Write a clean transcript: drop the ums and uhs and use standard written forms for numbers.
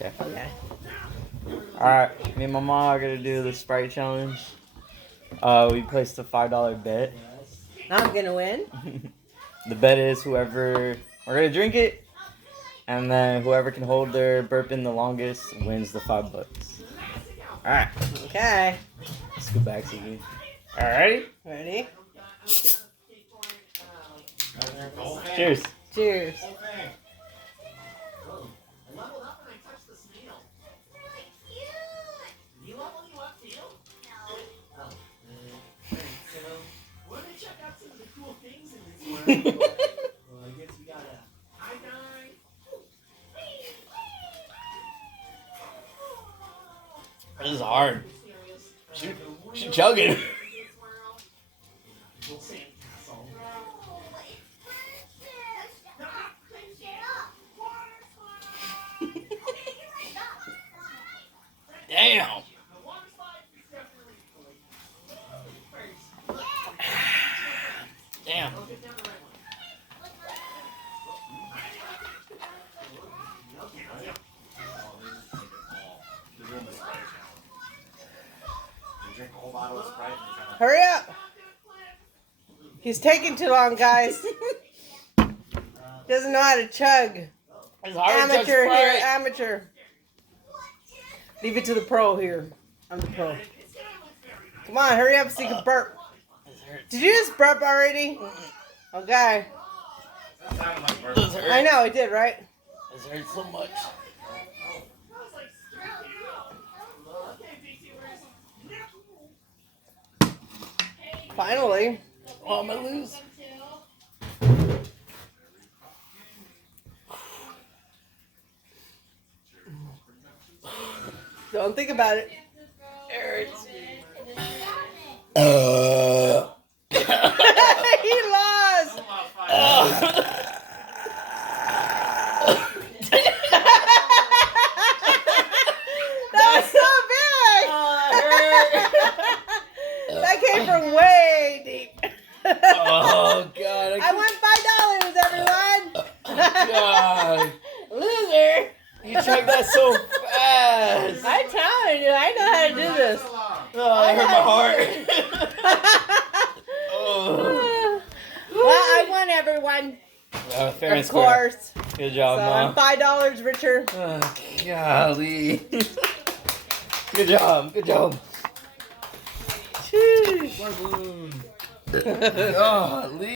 Okay. Okay. Alright, me and my mom are gonna do the Sprite challenge. We placed a $5 bet. I'm gonna win. The bet is whoever we're gonna drink it, and then whoever can hold their burping the longest wins the $5. Alright, Okay. let's go back to you. Alright, Ready? cheers. Cheers. This is hard. She chugging. Damn. Damn. Hurry up. He's taking too long, guys. Doesn't know how to chug. It's hard to chug Amateur here, Sprite. amateur. Leave it to the pro here. I'm the pro. Come on, hurry up so you can burp. Did you just burp already? Okay. This hurts. I know, it did, right? This hurts so much. Finally. Oh, I'm gonna lose. Don't think about it. It hurts. He lost. That was so big. That came from way deep. Oh God! I won $5, everyone. God! Loser. You chugged that so fast. I'm telling you, I know how to do this. Oh, that hurt my heart. Oh. Well, I won, everyone. Fair and Of square. course. Good job, So Mom. I'm $5 richer. Oh, golly. Good job. Good job. Sheesh. Golly.